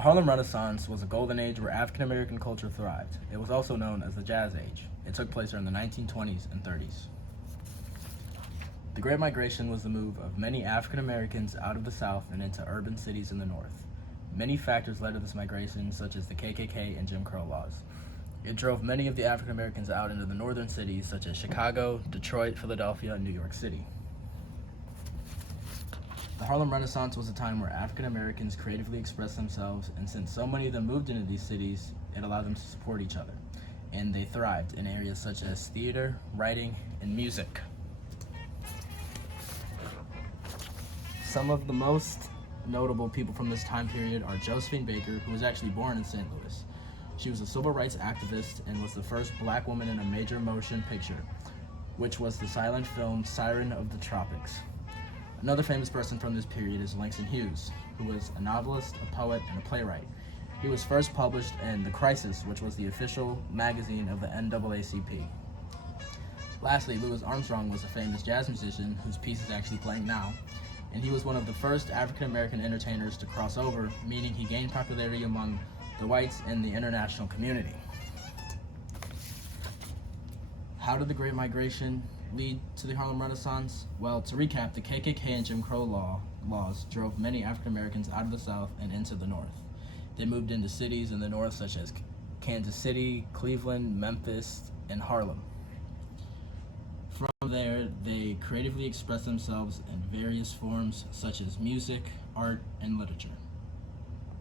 The Harlem Renaissance was a golden age where African American culture thrived. It was also known as the Jazz Age. It took place during the 1920s and 30s. The Great Migration was the move of many African Americans out of the South and into urban cities in the North. Many factors led to this migration, such as the KKK and Jim Crow laws. It drove many of the African Americans out into the northern cities, such as Chicago, Detroit, Philadelphia, and New York City. The Harlem Renaissance was a time where African Americans creatively expressed themselves, and since so many of them moved into these cities, it allowed them to support each other. And they thrived in areas such as theater, writing, and music. Some of the most notable people from this time period are Josephine Baker, who was actually born in St. Louis. She was a civil rights activist and was the first black woman in a major motion picture, which was the silent film Siren of the Tropics. Another famous person from this period is Langston Hughes, who was a novelist, a poet, and a playwright. He was first published in The Crisis, which was the official magazine of the NAACP. Lastly, Louis Armstrong was a famous jazz musician whose piece is actually playing now, and he was one of the first African-American entertainers to cross over, meaning he gained popularity among the whites in the international community. How did the Great Migration lead to the Harlem Renaissance? Well, to recap, the KKK and Jim Crow laws drove many African Americans out of the South and into the North. They moved into cities in the North such as Kansas City, Cleveland, Memphis, and Harlem. From there, they creatively expressed themselves in various forms such as music, art, and literature.